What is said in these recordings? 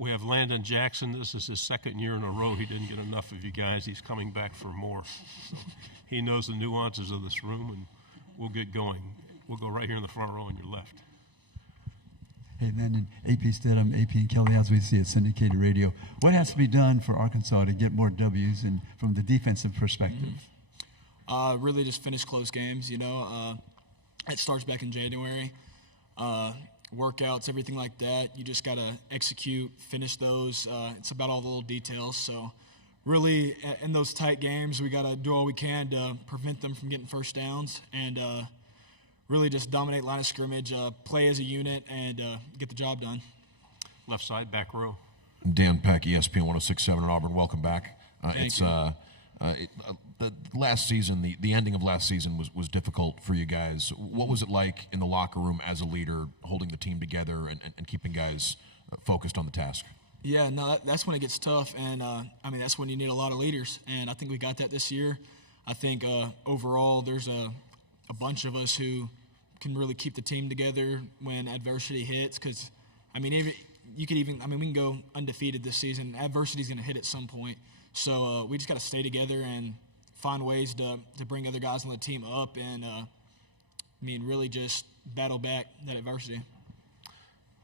We have Landon Jackson. This is his second year in a row. He didn't get enough of you guys. He's coming back for more. So he knows the nuances of this room, and we'll get going. We'll go right here in the front row on your left. Hey, Landon, AP Stidham, AP and Kelly, as we see at syndicated radio. What has to be done for Arkansas to get more W's and from the defensive perspective? Really just finish close games, It starts back in January. Workouts, everything like that. You just got to execute, finish those. It's about all the little details. So really in those tight games, we got to do all we can to prevent them from getting first downs and really just dominate line of scrimmage, play as a unit, and get the job done. Left side, back row. Dan Peck, ESPN 106.7 in Auburn. Welcome back. The last season, the ending of last season was difficult for you guys. What was it like in the locker room as a leader, holding the team together and keeping guys focused on the task? Yeah, no, that's when it gets tough, and that's when you need a lot of leaders, and I think we got that this year. I think overall there's a bunch of us who can really keep the team together when adversity hits, because we can go undefeated this season. Adversity's going to hit at some point. So we just got to stay together and find ways to bring other guys on the team up and, really just battle back that adversity.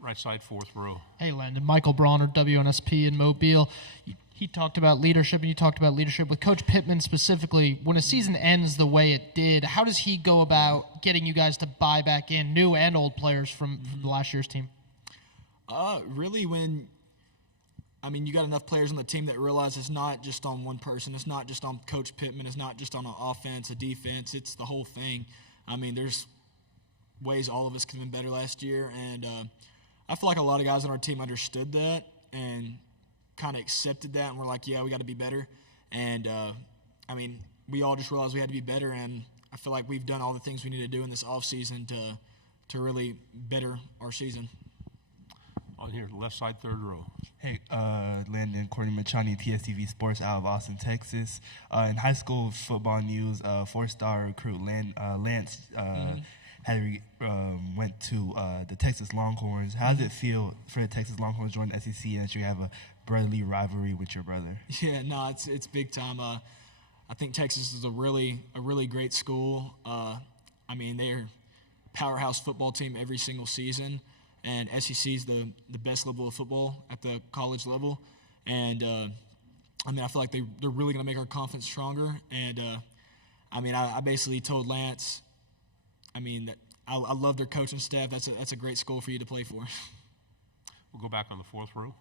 Right side, fourth row. Hey, Landon. Michael Bronner, WNSP in Mobile. He talked about leadership, and you talked about leadership with Coach Pittman specifically. When a season ends the way it did, how does he go about getting you guys to buy back in new and old players from the last year's team? Really when – you got enough players on the team that realize it's not just on one person. It's not just on Coach Pittman. It's not just on an offense, a defense. It's the whole thing. There's ways all of us could have been better last year, and I feel like a lot of guys on our team understood that and kind of accepted that, and we're like, yeah, we got to be better. And, we all just realized we had to be better, and I feel like we've done all the things we need to do in this offseason to really better our season. On here, left side, third row. Hey, Landon, Courtney Machani, TSTV Sports out of Austin, Texas. In high school football news, four-star recruit Lance went to the Texas Longhorns. How does it feel for the Texas Longhorns to join the SEC and that you have a brotherly rivalry with your brother? Yeah, no, it's big time. I think Texas is a really great school. They're a powerhouse football team every single season. And SEC is the best level of football at the college level. And, I feel like they're really going to make our confidence stronger. And, I basically told Lance, that I love their coaching staff. That's a great school for you to play for. We'll go back on the fourth row.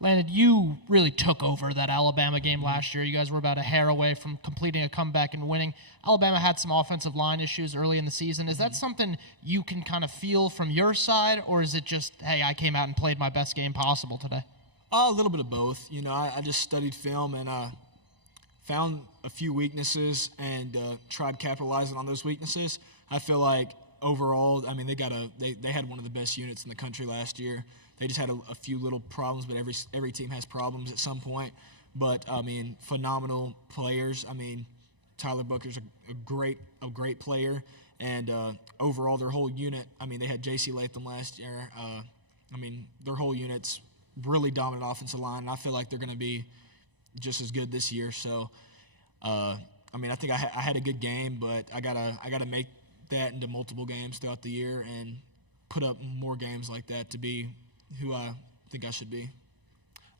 Landon, you really took over that Alabama game last year. You guys were about a hair away from completing a comeback and winning. Alabama had some offensive line issues early in the season. Is that something you can kind of feel from your side, or is it just, hey, I came out and played my best game possible today? A little bit of both. I just studied film and found a few weaknesses and tried capitalizing on those weaknesses. I feel like overall, they had one of the best units in the country last year. They just had a few little problems, but every team has problems at some point. But phenomenal players. Tyler Booker's a great player, and overall their whole unit. They had J.C. Latham last year. Their whole unit's really dominant offensive line, and I feel like they're going to be just as good this year. So, I think I had a good game, but I gotta make that into multiple games throughout the year and put up more games like that to be who I think I should be.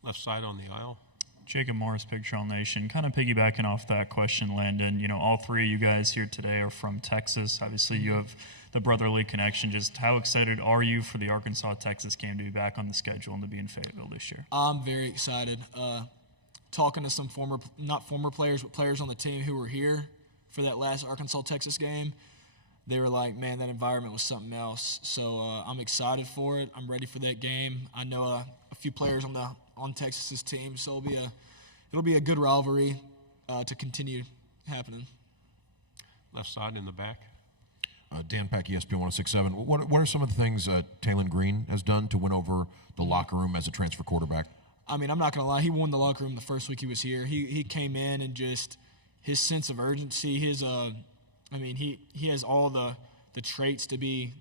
Left side on the aisle. Jacob Morris, Big Trail Nation. Kind of piggybacking off that question, Landon, all three of you guys here today are from Texas. Obviously, you have the brotherly connection. Just how excited are you for the Arkansas-Texas game to be back on the schedule and to be in Fayetteville this year? I'm very excited. Talking to some not former players, but players on the team who were here for that last Arkansas-Texas game, they were like, man, that environment was something else. So I'm excited for it. I'm ready for that game. I know a few players on Texas's team, so it'll be a good rivalry to continue happening. Left side in the back. Dan Peck, ESPN 106.7. What are some of the things Taylon Green has done to win over the locker room as a transfer quarterback? I'm not going to lie. He won the locker room the first week he was here. He came in and just his sense of urgency, he has all the traits to be,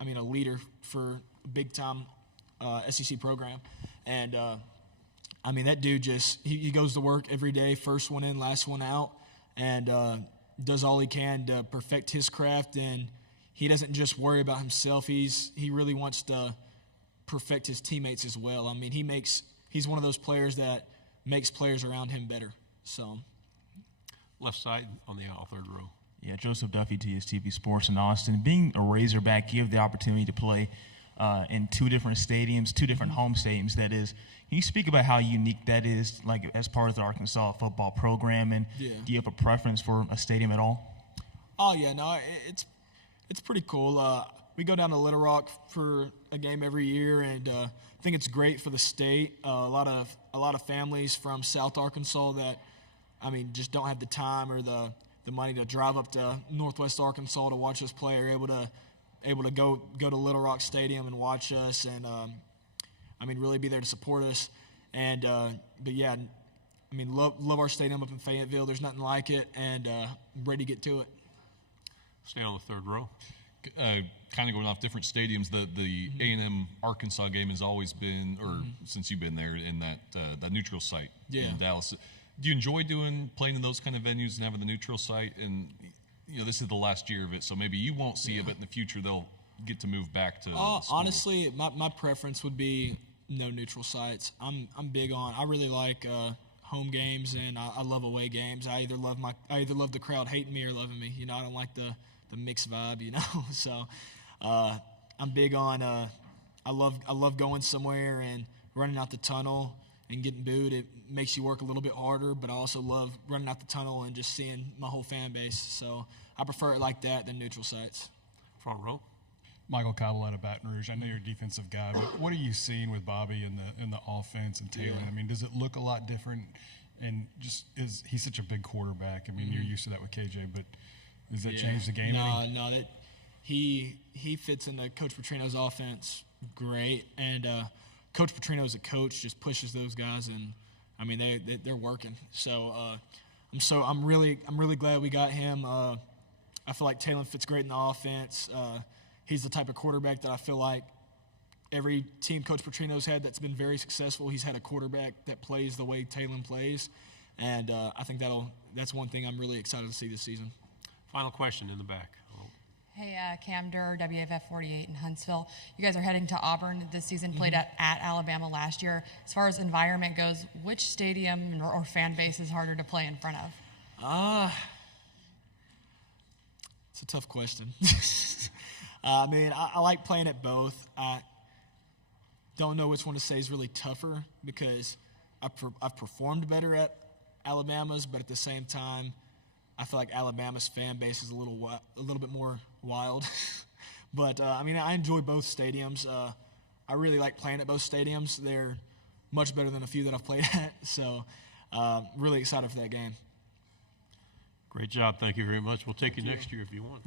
a leader for a big-time SEC program. And, I mean, that dude just he goes to work every day, first one in, last one out, and does all he can to perfect his craft. And he doesn't just worry about himself. He really wants to perfect his teammates as well. I mean, he's one of those players that makes players around him better. So, Left side on the aisle, third row. Yeah, Joseph Duffy, TSTV Sports in Austin. Being a Razorback, you have the opportunity to play in two different stadiums, two different home stadiums, that is. Can you speak about how unique that is, like as part of the Arkansas football program, and Yeah. do you have a preference for a stadium at all? Oh yeah, no, it's pretty cool. We go down to Little Rock for a game every year, and I think it's great for the state. A lot of families from South Arkansas that, I mean, just don't have the time or the money to drive up to Northwest Arkansas to watch us play are able to go to Little Rock Stadium and watch us, and I mean, really be there to support us. And but yeah, I mean, love our stadium up in Fayetteville. There's nothing like it, and I'm ready to get to it. Stay on the third row. Kind of going off different stadiums, the A&M Arkansas game has always been, or since you've been there, in that neutral site Yeah. in Dallas. Do you enjoy playing in those kind of venues and having the neutral site? And this is the last year of it, so maybe you won't see it, but in the future they'll get to move back to. Honestly, my preference would be no neutral sites. I'm big on. I really like home games, and I love away games. I either love the crowd hating me or loving me. I don't like the mixed vibe. So I'm big on. I love going somewhere and running out the tunnel and getting booed. It makes you work a little bit harder, but I also love running out the tunnel and just seeing my whole fan base. So I prefer it like that than neutral sites. Front row. Michael Cottle out of Baton Rouge. I know you're a defensive guy, but what are you seeing with Bobby in the offense and Taylor? Yeah. I mean, does it look a lot different? And he's such a big quarterback. I mean, you're used to that with KJ, but does that change the game? No, that he fits into Coach Petrino's offense great, and Coach Petrino as a coach just pushes those guys, and I mean they're working. So I'm really glad we got him. I feel like Taylor fits great in the offense. He's the type of quarterback that I feel like every team Coach Petrino's had that's been very successful, he's had a quarterback that plays the way Taylor plays, and I think that's one thing I'm really excited to see this season. Final question in the back. Hey, Cam Durr, WFF 48 in Huntsville. You guys are heading to Auburn this season, played at Alabama last year. As far as environment goes, which stadium or fan base is harder to play in front of? It's a tough question. I mean, I like playing at both. I don't know which one to say is really tougher because I've performed better at Alabama's, but at the same time, I feel like Alabama's fan base is a little bit more wild. But, I mean, I enjoy both stadiums. I really like playing at both stadiums. They're much better than a few that I've played at. So, really excited for that game. Great job. Thank you very much. We'll take you next year if you want.